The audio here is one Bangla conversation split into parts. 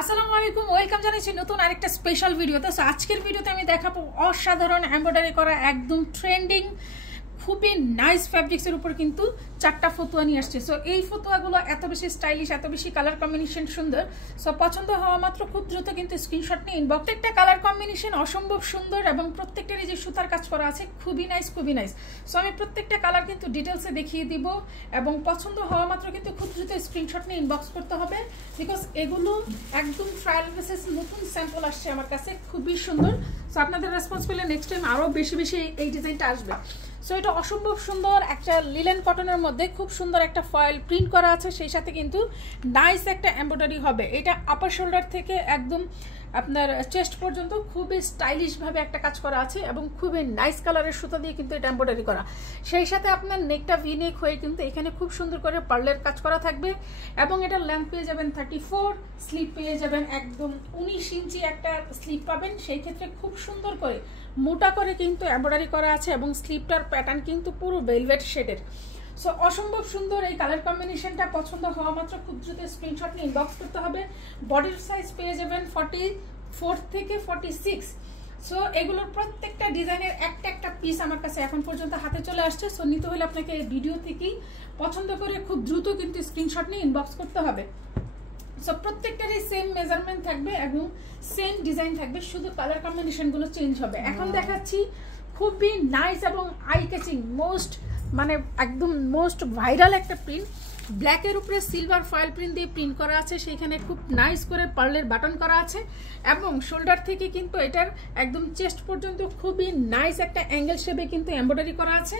আসসালামু আলাইকুম, ওয়েলকাম জানাচ্ছি নতুন আরেকটা স্পেশাল ভিডিওতে। সো আজকের ভিডিওতে আমি দেখাবো অসাধারণ এমব্রয়ডারি করা একদম ট্রেন্ডিং খুবই নাইস ফ্যাব্রিক্সের উপর কিন্তু চারটা ফতুয়া নিয়ে আসছে। সো এই ফতুয়াগুলো এত বেশি স্টাইলিশ, এত বেশি কালার কম্বিনেশন সুন্দর। সো পছন্দ হওয়া মাত্র খুব দ্রুত কিন্তু স্ক্রিনশট নিয়ে ইনবক্স। প্রত্যেকটা কালার কম্বিনেশন অসম্ভব সুন্দর এবং প্রত্যেকটারই যে সুতার কাজ করা আছে খুবই নাইস, খুবই নাইস। সো আমি প্রত্যেকটা কালার কিন্তু ডিটেলসে দেখিয়ে দিব এবং পছন্দ হওয়া মাত্র কিন্তু খুব দ্রুত স্ক্রিনশট নিয়ে ইনবক্স করতে হবে, বিকজ এগুলো একদম ট্রায়াল বেসিস নতুন স্যাম্পল আসছে আমার কাছে, খুবই সুন্দর। সো আপনাদের রেসপন্স পেলে নেক্সট টাইম আরও বেশি বেশি এই ডিজাইনটা আসবে। সো এটা অসম্ভব সুন্দর একটা লিলেন কটনের মধ্যে খুব সুন্দর একটা ফয়েল প্রিন্ট করা আছে, সেই সাথে কিন্তু নাইস একটা এমব্রয়ডারি হবে। এটা আপার শোল্ডার থেকে একদম আপনার চেস্ট পর্যন্ত খুবই স্টাইলিশভাবে একটা কাজ করা আছে এবং খুবই নাইস কালারের সুতা দিয়ে কিন্তু এটা এমব্রয়ডারি করা। সেই সাথে আপনার নেকটা ভি নেক হয়ে কিন্তু এখানে খুব সুন্দর করে পার্লের কাজ করা থাকবে এবং এটা লেন্থ পেয়ে যাবেন 34, স্লিপ পেয়ে যাবেন একদম 19 ইঞ্চি একটা স্লিপ পাবেন। সেই ক্ষেত্রে খুব সুন্দর করে মোটা করে কিন্তু এমব্রয়ডারি করা আছে এবং স্লিপটার প্যাটার্ন কিন্তু পুরো ভেলভেট শেডের। সো অসম্ভব সুন্দর এই কালার কম্বিনেশনটা পছন্দ হওয়া মাত্র খুব দ্রুত স্ক্রিনশট নিয়ে ইনবক্স করতে হবে। বডির সাইজ পেয়ে যাবেন 44 থেকে 46। সো এগুলোর প্রত্যেকটা ডিজাইনের একটা একটা পিস আমার কাছে এখন পর্যন্ত হাতে চলে আসছে। সো নিতে হলে আপনাকে ভিডিও থেকেই পছন্দ করে খুব দ্রুত কিন্তু স্ক্রিনশট নিয়ে ইনবক্স করতে হবে। সো প্রত্যেকটারই সেম মেজারমেন্ট থাকবে এবং সেম ডিজাইন থাকবে, শুধু কালার কম্বিনেশনগুলো চেঞ্জ হবে। এখন দেখাচ্ছি খুবই নাইস এবং আই ক্যাচিং মানে একদম মোস্ট ভাইরাল একটা প্রিন্ট। ব্ল্যাকের উপরে সিলভার ফয়েল প্রিন্ট দিয়ে প্রিন্ট করা আছে, সেইখানে খুব নাইস করে পার্লের বাটন করা আছে এবং শোল্ডার থেকে কিন্তু এটার একদম চেস্ট পর্যন্ত খুবই নাইস একটা অ্যাঙ্গেল শেপে কিন্তু এমব্রয়ডারি করা আছে।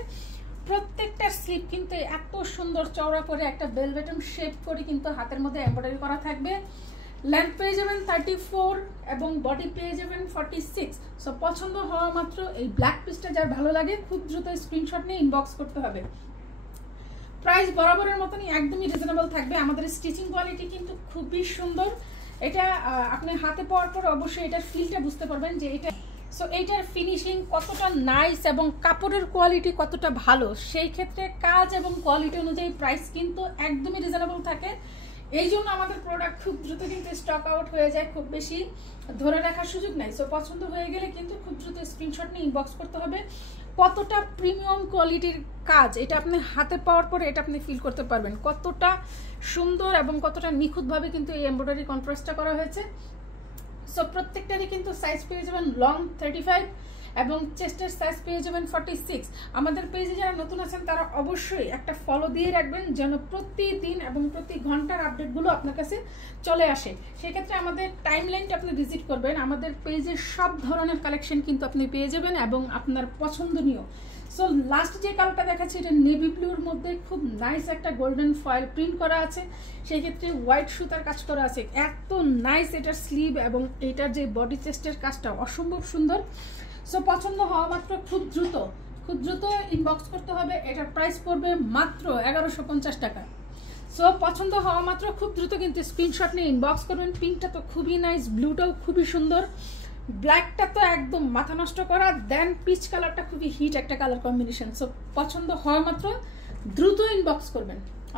প্রত্যেকটা স্লিপ কিন্তু এত সুন্দর চওড়া করে একটা বেল বটম শেপ করে কিন্তু হাতের মধ্যে এমব্রয়ডারি করা থাকবে। লেন্থ পেয়ে যাবেন 34 এবং বডি পেয়ে যাবেন 46। সো পছন্দ হওয়া মাত্র এই ব্ল্যাক পিসটা যার ভালো লাগে খুব দ্রুত স্ক্রিনশট নিয়ে ইনবক্স করতে হবে। প্রাইস বরাবরের মতনই একদমই রিজনেবল থাকবে। আমাদের স্টিচিং কোয়ালিটি কিন্তু খুবই সুন্দর। এটা আপনি হাতে পাওয়ার পর অবশ্যই এটার ফিলটা বুঝতে পারবেন যে এটা সো এইটার ফিনিশিং কতটা নাইস এবং কাপড়ের কোয়ালিটি কতটা ভালো। সেই ক্ষেত্রে কাজ এবং কোয়ালিটি অনুযায়ী প্রাইস কিন্তু একদমই রিজনেবল থাকে। এই জন্য আমাদের প্রোডাক্ট খুব দ্রুত কিন্তু স্টক আউট হয়ে যায়, খুব বেশি ধরে রাখার সুযোগ নাই। সো পছন্দ হয়ে গেলে কিন্তু খুব দ্রুত স্ক্রিনশট নিয়ে ইনবক্স করতে হবে। কতটা প্রিমিয়াম কোয়ালিটির কাজ এটা আপনি হাতে পাওয়ার পরে এটা আপনি ফিল করতে পারবেন, কতটা সুন্দর এবং কতটা নিখুঁতভাবে কিন্তু এই এমব্রয়ডারি কন্ট্রাস্টটা করা হয়েছে। সো প্রত্যেকটারই কিন্তু সাইজ পেয়ে যাবেন লং 35 এবং চেস্টের সাইজ পেয়ে যাবেন 46। আমাদের পেজে যারা নতুন আছেন তারা অবশ্যই একটা ফলো দিয়ে রাখবেন যেন প্রতিদিন এবং প্রতি ঘন্টার আপডেটগুলো আপনার কাছে চলে আসে। সেক্ষেত্রে আমাদের টাইমলাইনটা আপনি ভিজিট করবেন, আমাদের পেজে সব ধরনের কালেকশন কিন্তু আপনি পেয়ে যাবেন এবং আপনার পছন্দনীয়। সো লাস্ট যে কালারটা দেখাচ্ছি এটা নেভি ব্লুর মধ্যে খুব নাইস একটা গোল্ডেন ফয়েল প্রিন্ট করা আছে, সেই ক্ষেত্রে হোয়াইট সুতার কাজ করা আছে। এত নাইস এটার স্লিভ এবং এটার যে বডি চেস্টের কাজটা অসম্ভব সুন্দর। সো পছন্দ হওয়া মাত্র খুব দ্রুত ইনবক্স করতে হবে। এটার প্রাইস পড়বে মাত্র 1150 টাকা। সো পছন্দ হওয়া মাত্র খুব দ্রুত কিন্তু স্ক্রিনশট নিয়ে ইনবক্স করবেন। পিঙ্কটা তো খুবই নাইস, ব্লুটাও খুবই সুন্দর, ব্ল্যাকটা তো একদম মাথা নষ্ট করা, দেন পিচ কালারটা খুবই হিট একটা কালার কম্বিনেশন। সো পছন্দ হওয়া মাত্র দ্রুত ইনবক্স করবেন।